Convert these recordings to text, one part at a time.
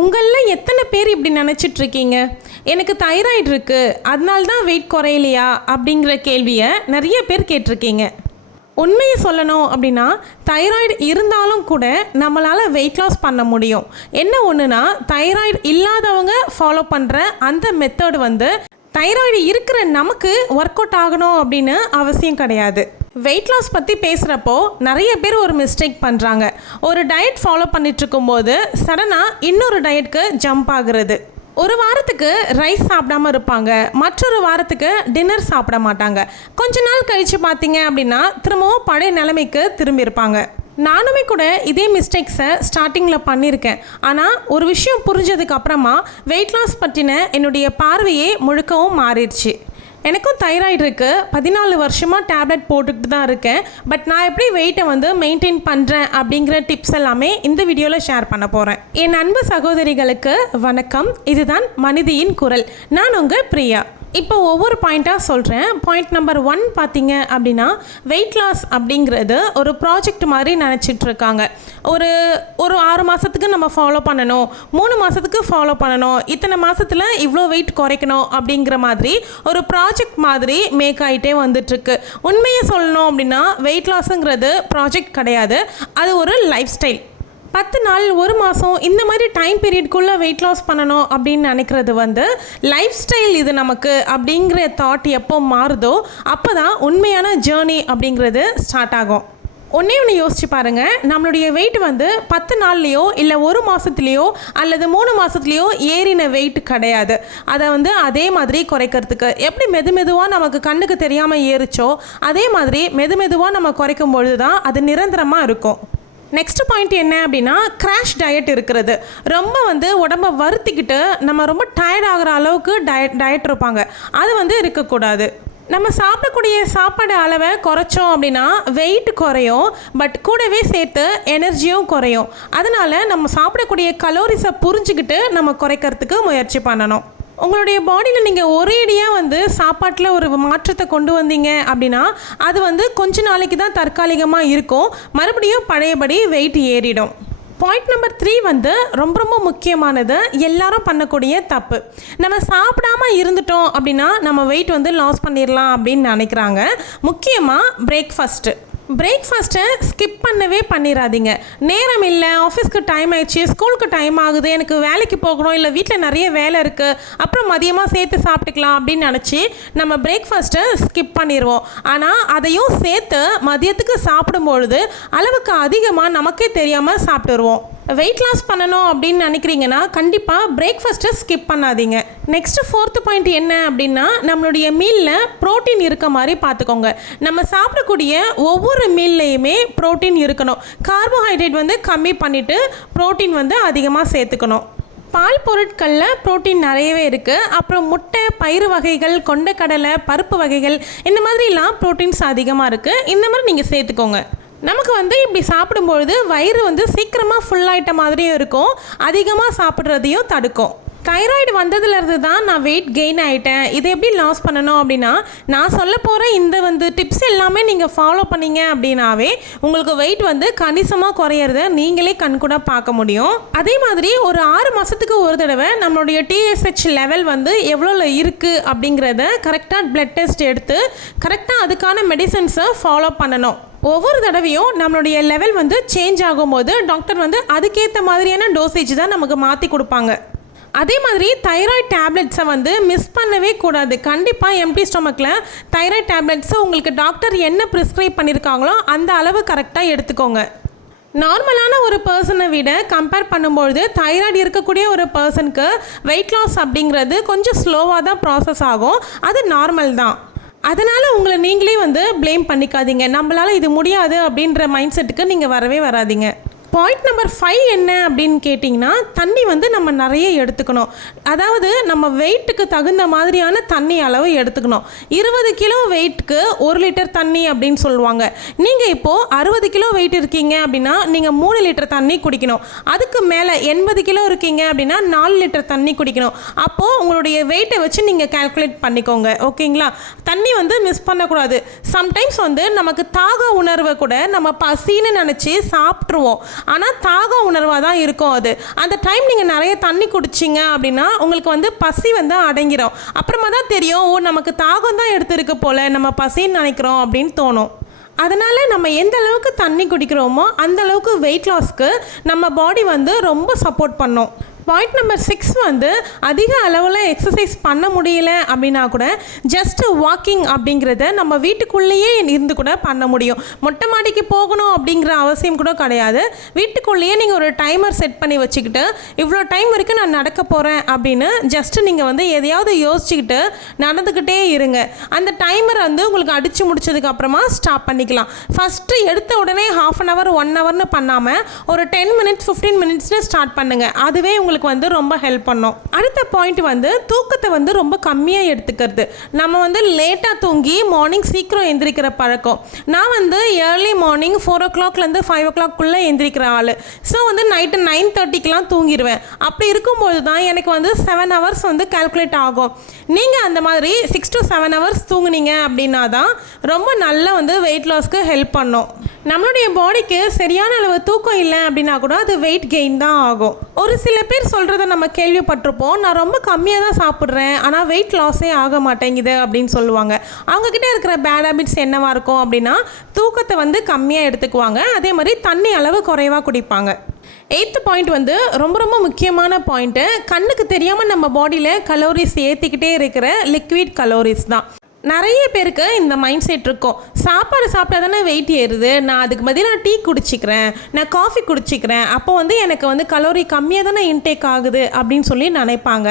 உங்களில் எத்தனை பேர் இப்படி நினச்சிட்ருக்கீங்க? எனக்கு தைராய்டு இருக்குது, அதனால தான் வெயிட் குறையலையா அப்படிங்கிற கேள்வியை நிறைய பேர் கேட்டிருக்கீங்க. உண்மையை சொல்லணும் அப்படின்னா தைராய்டு இருந்தாலும் கூட நம்மளால் வெயிட் லாஸ் பண்ண முடியும். என்ன ஒன்றுனா, தைராய்டு இல்லாதவங்க ஃபாலோ பண்ணுற அந்த மெத்தட் தைராய்டு இருக்கிற நமக்கு ஒர்க் அவுட் ஆகணும் அப்படின்னு அவசியம் கிடையாது. வெயிட் லாஸ் பற்றி பேசுகிறப்போ நிறைய பேர் ஒரு மிஸ்டேக் பண்ணுறாங்க. ஒரு டயட் ஃபாலோ பண்ணிட்டு இருக்கும்போது சடனாக இன்னொரு டயட்க்கு ஜம்ப் ஆகுறது. ஒரு வாரத்துக்கு ரைஸ் சாப்பிடாமல் இருப்பாங்க, மற்றொரு வாரத்துக்கு டின்னர் சாப்பிட மாட்டாங்க. கொஞ்ச நாள் கழித்து பார்த்தீங்க அப்படின்னா திரும்பவும் பழைய நிலைமைக்கு திரும்பி இருப்பாங்க. நானுமே கூட இதே மிஸ்டேக்ஸை ஸ்டார்டிங்கில் பண்ணியிருக்கேன். ஆனால் ஒரு விஷயம் புரிஞ்சதுக்கு அப்புறமா வெயிட் லாஸ் பற்றின என்னுடைய பார்வையே முழுக்கவும் மாறிடுச்சு. எனக்கும் தைராய்டு இருக்குது, 14 வருஷமாக டேப்லெட் போட்டுக்கிட்டு தான் இருக்கேன். பட் நான் எப்படி வெயிட்டை மெயின்டைன் பண்ணுறேன் அப்படிங்கிற டிப்ஸ் எல்லாமே இந்த வீடியோவில் ஷேர் பண்ண போகிறேன். என் அன்பு சகோதரிகளுக்கு வணக்கம். இதுதான் மனிதியின் குரல். நான் உங்கள் பிரியா. இப்போ ஒவ்வொரு பாயிண்ட்டாக சொல்கிறேன். பாயிண்ட் நம்பர் 1 பார்த்தீங்க அப்படின்னா, வெயிட் லாஸ் அப்படிங்கிறது ஒரு ப்ராஜெக்ட் மாதிரி நினச்சிட்ருக்காங்க. ஒரு 6 மாதத்துக்கு நம்ம ஃபாலோ பண்ணணும், 3 மாதத்துக்கு ஃபாலோ பண்ணணும், இத்தனை மாதத்தில் இவ்வளோ வெயிட் குறைக்கணும் அப்படிங்கிற மாதிரி ஒரு ப்ராஜெக்ட் மாதிரி மேக் ஆகிட்டே வந்துட்டுருக்கு. உண்மையை சொல்லணும் அப்படின்னா வெயிட் லாஸுங்கிறது ப்ராஜெக்ட் கிடையாது, அது ஒரு லைஃப் ஸ்டைல். 10 நாள், 1 மாதம் இந்த மாதிரி டைம் பீரியட்குள்ளே வெயிட் லாஸ் பண்ணணும் அப்படின்னு நினைக்கிறது லைஃப் ஸ்டைல் இது நமக்கு அப்படிங்கிற தாட் எப்போ மாறுதோ அப்போ தான் உண்மையான ஜேர்னி அப்படிங்கிறது ஸ்டார்ட் ஆகும். ஒன்றே யோசிச்சு பாருங்கள், நம்மளுடைய வெயிட் 10 நாள்லேயோ இல்லை 1 மாதத்துலேயோ அல்லது 3 மாதத்துலேயோ ஏறின வெயிட் கிடையாது. அதை அதே மாதிரி குறைக்கிறதுக்கு எப்படி மெதுவாக நமக்கு கண்ணுக்கு தெரியாமல் ஏறிச்சோ அதே மாதிரி மெதுவாக நம்ம குறைக்கும் பொழுது தான் அது நிரந்தரமாக இருக்கும். நெக்ஸ்ட் பாயிண்ட் என்ன அப்படின்னா, கிராஷ் டயட் இருக்கிறது. ரொம்ப உடம்பை வருத்திக்கிட்டு நம்ம ரொம்ப டயர்ட் ஆகிற அளவுக்கு டயட் இருப்பாங்க. அது இருக்கக்கூடாது. நம்ம சாப்பிடக்கூடிய சாப்பாடு அளவை குறைச்சோம் அப்படின்னா வெயிட் குறையும், பட் கூடவே சேர்த்து எனர்ஜியும் குறையும். அதனால் நம்ம சாப்பிடக்கூடிய கலோரிஸை புரிஞ்சுக்கிட்டு நம்ம குறைக்கிறதுக்கு முயற்சி பண்ணணும். உங்களுடைய பாடியில் நீங்கள் ஒரேடியாக சாப்பாட்டில் ஒரு மாற்றத்தை கொண்டு வந்தீங்க அப்படின்னா அது கொஞ்ச நாளைக்கு தான் தற்காலிகமாக இருக்கும், மறுபடியும் பழையபடி வெயிட் ஏறிடும். பாயிண்ட் நம்பர் 3 ரொம்ப முக்கியமானது, எல்லாரும் பண்ணக்கூடிய தப்பு. நம்ம சாப்பிடாமல் இருந்துட்டோம் அப்படின்னா நம்ம வெயிட் லாஸ் பண்ணிடலாம் அப்படின்னு நினைக்கிறாங்க. முக்கியமாக பிரேக்ஃபாஸ்ட்டை ஸ்கிப் பண்ணவே பண்ணிடாதீங்க. நேரம் இல்லை, ஆஃபீஸ்க்கு டைம் ஆயிடுச்சு, ஸ்கூலுக்கு டைம் ஆகுது, எனக்கு வேலைக்கு போகணும், இல்லை வீட்டில் நிறைய வேலை இருக்குது, அப்புறம் மதியமாக சேர்த்து சாப்பிட்டுக்கலாம் அப்படின்னு நினச்சி நம்ம பிரேக்ஃபாஸ்ட்டை ஸ்கிப் பண்ணிடுவோம். ஆனால் அதையும் சேர்த்து மதியத்துக்கு சாப்பிடும்பொழுது அளவுக்கு அதிகமாக நமக்கே தெரியாமல் சாப்பிட்டுருவோம். வெயிட் லாஸ் பண்ணணும் அப்படின்னு நினைக்கிறீங்கன்னா கண்டிப்பாக பிரேக்ஃபாஸ்ட்டை ஸ்கிப் பண்ணாதீங்க. நெக்ஸ்ட்டு 4th பாயிண்ட் என்ன அப்படின்னா, நம்மளுடைய மீலில் ப்ரோட்டீன் இருக்க மாதிரி பார்த்துக்கோங்க. நம்ம சாப்பிடக்கூடிய ஒவ்வொரு மீல்லையுமே ப்ரோட்டீன் இருக்கணும். கார்போஹைட்ரேட் கம்மி பண்ணிவிட்டு ப்ரோட்டீன் அதிகமாக சேர்த்துக்கணும். பால் பொருட்களில் ப்ரோட்டீன் நிறையவே இருக்குது. அப்புறம் முட்டை, பயிறு வகைகள், கொண்டைக்கடலை, பருப்பு வகைகள் இந்த மாதிரிலாம் ப்ரோட்டீன்ஸ் அதிகமாக இருக்குது. இந்த மாதிரி நீங்கள் சேர்த்துக்கோங்க. நமக்கு இப்படி சாப்பிடும்பொழுது வயிறு சீக்கிரமாக ஃபுல்லாகிட்ட மாதிரியும் இருக்கும், அதிகமாக சாப்பிட்றதையும் தடுக்கும். தைராய்டு வந்ததுலேருந்து தான் நான் வெயிட் கெயின் ஆகிட்டேன். இதை எப்படி லாஸ் பண்ணணும் அப்படின்னா, நான் சொல்ல போகிற இந்த டிப்ஸ் எல்லாமே நீங்கள் ஃபாலோ பண்ணிங்க அப்படின்னாவே உங்களுக்கு வெயிட் கணிசமாக குறையிறத நீங்களே கண்கூட பார்க்க முடியும். அதே மாதிரி ஒரு 6 மாதத்துக்கு ஒரு தடவை நம்மளுடைய TSH லெவல் எவ்வளோ இருக்குது அப்படிங்கிறத கரெக்டாக பிளட் டெஸ்ட் எடுத்து கரெக்டாக அதுக்கான மெடிசன்ஸை ஃபாலோ பண்ணணும். ஒவ்வொரு தடவையும் நம்மளுடைய லெவல் சேஞ்ச் ஆகும்போது டாக்டர் அதுக்கேற்ற மாதிரியான டோசேஜ் தான் நமக்கு மாற்றி கொடுப்பாங்க. அதே மாதிரி தைராய்டு டேப்லெட்ஸை மிஸ் பண்ணவே கூடாது. கண்டிப்பாக எம்டி ஸ்டொமக்கில் தைராய்டு டேப்லெட்ஸை உங்களுக்கு டாக்டர் என்ன ப்ரிஸ்கிரைப் பண்ணியிருக்காங்களோ அந்த அளவு கரெக்டாக எடுத்துக்கோங்க. நார்மலான ஒரு பர்சனை விட கம்பேர் பண்ணும்பொழுது தைராய்டு இருக்கக்கூடிய ஒரு பர்சனுக்கு வெயிட் லாஸ் அப்படிங்கிறது கொஞ்சம் ஸ்லோவாக தான் ப்ராசஸ் ஆகும். அது நார்மல் தான். அதனால் உங்களை நீங்களே ப்ளேம் பண்ணிக்காதீங்க. நம்மளால் இது முடியாது அப்படின்ற மைண்ட் செட்டுக்கு நீங்கள் வரவே வராதிங்க. பாயிண்ட் நம்பர் 5 என்ன அப்படின்னு கேட்டிங்கன்னா, தண்ணி நம்ம நிறைய எடுத்துக்கணும். அதாவது நம்ம வெயிட்டுக்கு தகுந்த மாதிரியான தண்ணி அளவு எடுத்துக்கணும். 20 கிலோ வெயிட்டுக்கு 1 லிட்டர் தண்ணி அப்படின்னு சொல்லுவாங்க. நீங்கள் இப்போது 60 கிலோ வெயிட் இருக்கீங்க அப்படின்னா நீங்கள் 3 லிட்டர் தண்ணி குடிக்கணும். அதுக்கு மேலே 80 கிலோ இருக்கீங்க அப்படின்னா 4 லிட்டர் தண்ணி குடிக்கணும். அப்போது உங்களுடைய வெயிட்டை வச்சு நீங்கள் கால்குலேட் பண்ணிக்கோங்க. ஓகேங்களா? தண்ணி மிஸ் பண்ணக்கூடாது. சம்டைம்ஸ் நமக்கு தாக உணர்வை கூட நம்ம பசின்னு நினச்சி சாப்பிட்ருவோம். ஆனால் தாக உணர்வாக தான் இருக்கும் அது. அந்த டைம் நீங்கள் நிறைய தண்ணி குடிச்சிங்க அப்படின்னா உங்களுக்கு வந்து பசி வந்து அடங்கிடும். அப்புறமா தான் தெரியும், ஓ நமக்கு தாகம் தான் எடுத்துருக்கு போல், நம்ம பசின்னு நினைக்கிறோம் அப்படின்னு தோணும். அதனால் நம்ம எந்த அளவுக்கு தண்ணி குடிக்கிறோமோ அந்த அளவுக்கு வெயிட் லாஸ்க்கு நம்ம பாடி வந்து ரொம்ப சப்போர்ட் பண்ணும். பாயிண்ட் நம்பர் 6 வந்து அதிக அளவில் எக்ஸசைஸ் பண்ண முடியல அப்படின்னா கூட ஜஸ்ட் வாக்கிங் அப்படிங்கிறத நம்ம வீட்டுக்குள்ளேயே இருந்து கூட பண்ண முடியும். மொட்டை மாடிக்கு போகணும் அப்படிங்கிற அவசியம் கூட கிடையாது. வீட்டுக்குள்ளேயே நீங்கள் ஒரு டைமர் செட் பண்ணி வச்சுக்கிட்டு இவ்வளோ டைம் வரைக்கும் நான் நடக்க போகிறேன் அப்படின்னு ஜஸ்ட்டு நீங்கள் வந்து எதையாவது யோசிச்சுக்கிட்டு நடந்துக்கிட்டே இருங்க. அந்த டைமரை வந்து உங்களுக்கு அடித்து முடிச்சதுக்கு அப்புறமா ஸ்டாப் பண்ணிக்கலாம். ஃபஸ்ட்டு எடுத்த உடனே 1/2 hour 1 hourனு பண்ணாமல் ஒரு 10 minutes 15 minutesனு ஸ்டார்ட் பண்ணுங்கள். அதுவே உங்களுக்கு வந்து ரொம்ப ஹெல்ப் பண்ணும். அடுத்த பாயிண்ட் வந்து தூக்கத்தை வந்து ரொம்ப கம்மியாக எடுத்துக்கிறது. நம்ம வந்து லேட்டாக தூங்கி மார்னிங் சீக்கிரம் எந்திரிக்கிற பழக்கம். நான் வந்து ஏர்லி மார்னிங் 4 o'clockலேருந்து 5 o'clock எந்திரிக்கிற ஆள். ஸோ வந்து நைட்டு 9:30க்கெலாம் தூங்கிடுவேன். அப்படி இருக்கும்போது தான் எனக்கு வந்து 7 hours வந்து கால்குலேட் ஆகும். நீங்கள் அந்த மாதிரி 6 to 7 hours தூங்குனீங்க அப்படின்னா தான் ரொம்ப நல்லா வந்து வெயிட் லாஸ்க்கு ஹெல்ப் பண்ணும். நம்மளுடைய பாடிக்கு சரியான அளவு தூக்கம் இல்லை அப்படின்னா கூட அது வெயிட் கெயின் தான் ஆகும். ஒரு சில பேர் சொல்கிறத நம்ம கேள்விப்பட்டிருப்போம், நான் ரொம்ப கம்மியாக தான் சாப்பிட்றேன் ஆனால் வெயிட் லாஸே ஆக மாட்டேங்குது அப்படின்னு சொல்லுவாங்க. அவங்கக்கிட்ட இருக்கிற பேட் ஹேபிட்ஸ் என்னவாக இருக்கும் அப்படின்னா தூக்கத்தை வந்து கம்மியாக எடுத்துக்குவாங்க, அதே மாதிரி தண்ணி அளவு குறைவாக குடிப்பாங்க. 8th பாயிண்ட் வந்து ரொம்ப ரொம்ப முக்கியமான பாயிண்ட்டு. கண்ணுக்கு தெரியாமல் நம்ம பாடியில் கலோரிஸ் ஏற்றிக்கிட்டே இருக்கிற லிக்விட் கலோரிஸ் தான். நிறைய பேருக்கு இந்த மைண்ட் செட் இருக்கும், சாப்பாடு சாப்பிட்டா தானே வெயிட் ஏறுது, நான் அதுக்கு பதிலாக டீ குடிச்சிக்கிறேன், நான் காஃபி குடிச்சிக்கிறேன், அப்போ வந்து எனக்கு வந்து கலோரி கம்மியாக தானே இன்டேக் ஆகுது அப்படின்னு சொல்லி நினைப்பாங்க.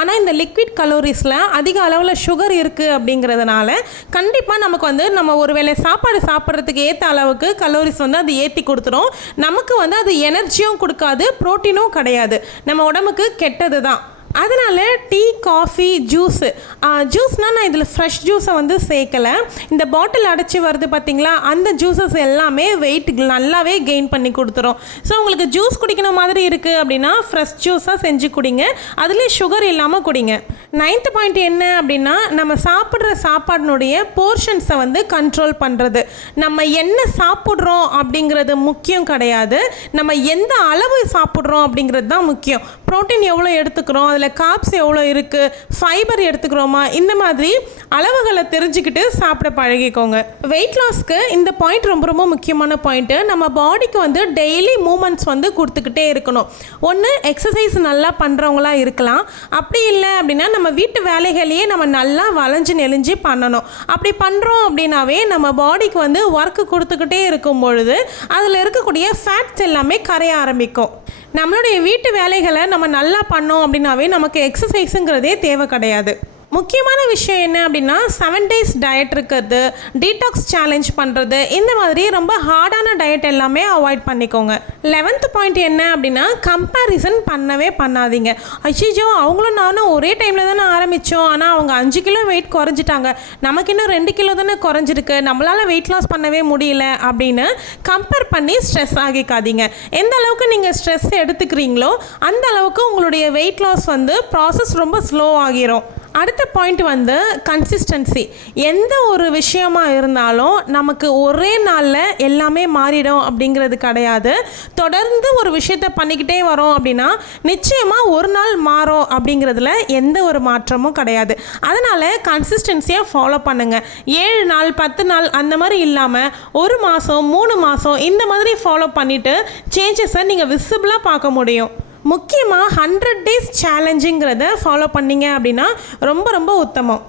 ஆனால் இந்த லிக்விட் கலோரிஸில் அதிக அளவில் சுகர் இருக்குது அப்படிங்கிறதுனால கண்டிப்பாக நமக்கு வந்து நம்ம ஒரு வேளை சாப்பாடு சாப்பிட்றதுக்கு ஏற்ற அளவுக்கு கலோரிஸ் வந்து அது ஏற்றி கொடுத்துரும். நமக்கு வந்து அது எனர்ஜியும் கொடுக்காது, ப்ரோட்டீனும் கிடையாது, நம்ம உடம்புக்கு கெட்டது தான். அதனால் டீ காஃபி ஜூஸ்னால் நான் இதில் ஃப்ரெஷ் ஜூஸை வந்து சேர்க்கலை. இந்த பாட்டில் அடைச்சி வருது பார்த்திங்களா, அந்த ஜூஸஸ் எல்லாமே வெயிட் நல்லாவே கெயின் பண்ணி கொடுத்துரும். ஸோ உங்களுக்கு ஜூஸ் குடிக்கணும் மாதிரி இருக்குது அப்படின்னா ஃப்ரெஷ் ஜூஸாக செஞ்சு குடிங்க, அதுலேயும் சுகர் இல்லாமல் குடிங்க. 9th பாயிண்ட் என்ன அப்படின்னா நம்ம சாப்பிட்ற சாப்பாடினுடைய போர்ஷன்ஸை வந்து கண்ட்ரோல் பண்ணுறது. நம்ம என்ன சாப்பிட்றோம் அப்படிங்கிறது முக்கியம் கிடையாது, நம்ம எந்த அளவு சாப்பிட்றோம் அப்படிங்கிறது தான் முக்கியம். ப்ரோட்டீன் எவ்வளோ எடுத்துக்கிறோம், அதில் கார்ப்ஸ் எவ்வளோ இருக்குது, ஃபைபர் எடுத்துக்கிறோமா, இந்த மாதிரி அளவுகளை தெரிஞ்சுக்கிட்டு சாப்பிட பழகிக்கோங்க. வெயிட் லாஸ்க்கு இந்த பாயிண்ட் ரொம்ப ரொம்ப முக்கியமான பாயிண்ட்டு. நம்ம பாடிக்கு வந்து டெய்லி மூமெண்ட்ஸ் வந்து கொடுத்துக்கிட்டே இருக்கணும். ஒன்று எக்ஸசைஸ் நல்லா பண்ணுறவங்களா இருக்கலாம், அப்படி இல்லை அப்படின்னா நம்ம வீட்டு வேலைகளையே நம்ம நல்லா வளைஞ்சு நெளிஞ்சு பண்ணணும். அப்படி பண்ணுறோம் அப்படின்னாவே நம்ம பாடிக்கு வந்து ஒர்க்கு கொடுத்துக்கிட்டே இருக்கும் பொழுது அதில் இருக்கக்கூடிய ஃபேட்ஸ் எல்லாமே கரைய ஆரம்பிக்கும். நம்மளுடைய வீட்டு வேலைகளை நம்ம நல்லா பண்ணோம் அப்படின்னாவே நமக்கு எக்ஸசைஸுங்கிறதே தேவை கிடையாது. முக்கியமான விஷயம் என்ன அப்படின்னா 7 days டயட் இருக்கிறது, டீடாக்ஸ் சேலஞ்ச் பண்ணுறது, இந்த மாதிரி ரொம்ப ஹார்டான டயட் எல்லாமே அவாய்ட் பண்ணிக்கோங்க. 11th பாயிண்ட் என்ன அப்படின்னா கம்பேரிசன் பண்ணவே பண்ணாதீங்க. ஐயோ அவங்களும் நானும் ஒரே டைமில் தானே ஆரம்பித்தோம், ஆனால் அவங்க 5 கிலோ வெயிட் குறைஞ்சிட்டாங்க, நமக்கு இன்னும் 2 கிலோ தானே குறைஞ்சிருக்கு, நம்மளால் வெயிட் லாஸ் பண்ணவே முடியல அப்படின்னு கம்பேர் பண்ணி ஸ்ட்ரெஸ் ஆகிக்காதீங்க. எந்த அளவுக்கு நீங்கள் ஸ்ட்ரெஸ் எடுத்துக்கிறீங்களோ அந்த அளவுக்கு உங்களுடைய வெயிட் லாஸ் வந்து ப்ராசஸ் ரொம்ப ஸ்லோ ஆகிரும். அடுத்த பாயிண்ட் வந்து கன்சிஸ்டன்சி. எந்த ஒரு விஷயமா இருந்தாலும் நமக்கு ஒரே நாளில் எல்லாமே மாறிடும் அப்படிங்கிறது கிடையாது. தொடர்ந்து ஒரு விஷயத்தை பண்ணிக்கிட்டே வரோம் அப்படின்னா நிச்சயமாக ஒரு நாள் மாறும் அப்படிங்கிறதுல எந்த ஒரு மாற்றமும் கிடையாது. அதனால் கன்சிஸ்டன்சியாக ஃபாலோ பண்ணுங்கள். 7 நாள் 10 நாள் அந்த மாதிரி இல்லாமல் 1 மாதம் 3 மாதம் இந்த மாதிரி ஃபாலோ பண்ணிவிட்டு சேஞ்சஸை நீங்கள் விசிபிளாக பார்க்க முடியும். முக்கியமாக 100 days சேலஞ்சுங்கிறத ஃபாலோ பண்ணிங்க அப்படின்னா ரொம்ப ரொம்ப உத்தமம்.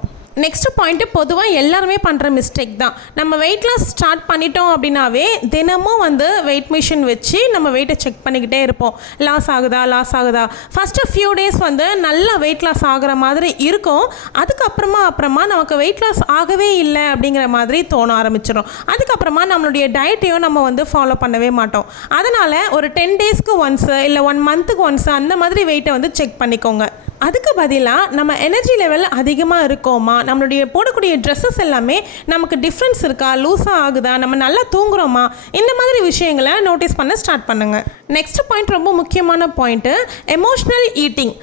நெக்ஸ்ட் பாயிண்ட்டு பொதுவாக எல்லாருமே பண்ணுற மிஸ்டேக் தான். நம்ம வெயிட் லாஸ் ஸ்டார்ட் பண்ணிட்டோம் அப்படின்னாவே தினமும் வந்து வெயிட் மிஷின் வச்சு நம்ம வெயிட்டை செக் பண்ணிக்கிட்டே இருப்போம், லாஸ் ஆகுதா. ஃபஸ்ட்டு ஃபியூ டேஸ் வந்து நல்லா வெயிட் லாஸ் ஆகிற மாதிரி இருக்கும். அதுக்கப்புறமா நமக்கு வெயிட் லாஸ் ஆகவே இல்லை அப்படிங்கிற மாதிரி தோண ஆரம்பிச்சிடும். அதுக்கப்புறமா நம்மளுடைய டயட்டையும் நம்ம வந்து ஃபாலோ பண்ணவே மாட்டோம். அதனால் ஒரு 10 daysக்கு ஒன்ஸு இல்லை 1 monthக்கு ஒன்ஸு அந்த மாதிரி வெயிட்டை வந்து செக் பண்ணிக்கோங்க. அதுக்கு பதிலாக நம்ம எனர்ஜி லெவல் அதிகமாக இருக்கோமா, நம்மளுடைய போடக்கூடிய ட்ரெஸ்ஸஸ் எல்லாமே நமக்கு டிஃப்ரென்ஸ் இருக்கா, லூஸாக ஆகுதா, நம்ம நல்லா தூங்குறோமா, இந்த மாதிரி விஷயங்களை நோட்டீஸ் பண்ண ஸ்டார்ட் பண்ணுங்கள். நெக்ஸ்ட் பாயிண்ட் ரொம்ப முக்கியமான பாயிண்ட்டு, எமோஷ்னல் ஈட்டிங்.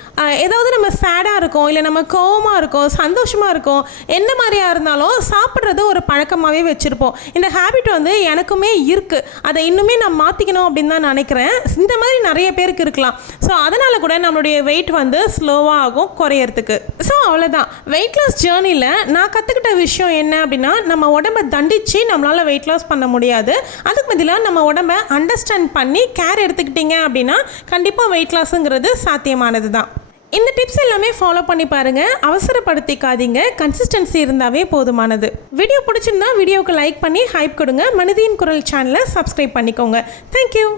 ஏதாவது நம்ம சேடாக இருக்கோம், இல்லை நம்ம கோவமாக இருக்கோம், சந்தோஷமாக இருக்கோம், எந்த மாதிரியாக இருந்தாலும் சாப்பிட்றது ஒரு பழக்கமாகவே வச்சுருப்போம். இந்த ஹேபிட் வந்து எனக்குமே இருக்குது, அதை இன்னுமே நான் மாற்றிக்கணும் அப்படின்னு தான் நினைக்கிறேன். இந்த மாதிரி நிறைய பேருக்கு இருக்கலாம். ஸோ அதனால் கூட நம்மளுடைய வெயிட் வந்து ஸ்லோவாக ஆகும் குறையறதுக்கு. ஸோ அவ்வளோதான், வெயிட் லாஸ் ஜேர்னியில் நான் கற்றுக்கிட்ட விஷயம் என்ன அப்படின்னா, நம்ம உடம்பை தண்டித்து நம்மளால் வெயிட் லாஸ் பண்ண முடியாது. அதுக்கு பதிலாக நம்ம உடம்பை அண்டர்ஸ்டாண்ட் பண்ணி கேர் எடுத்துக்கிட்டிங்க அப்படின்னா கண்டிப்பாக வெயிட் லாஸுங்கிறது சாத்தியமானது தான். இந்த டிப்ஸ் எல்லாமே ஃபாலோ பண்ணி பாருங்கள், அவசரப்படுத்திக்காதீங்க, கன்சிஸ்டன்சி இருந்தாவே போதுமானது. வீடியோ பிடிச்சிருந்தா வீடியோவுக்கு லைக் பண்ணி ஹைப் கொடுங்க. மனிதியின் குரல் சேனலை சப்ஸ்கிரைப் பண்ணிக்கோங்க. தேங்க்யூ.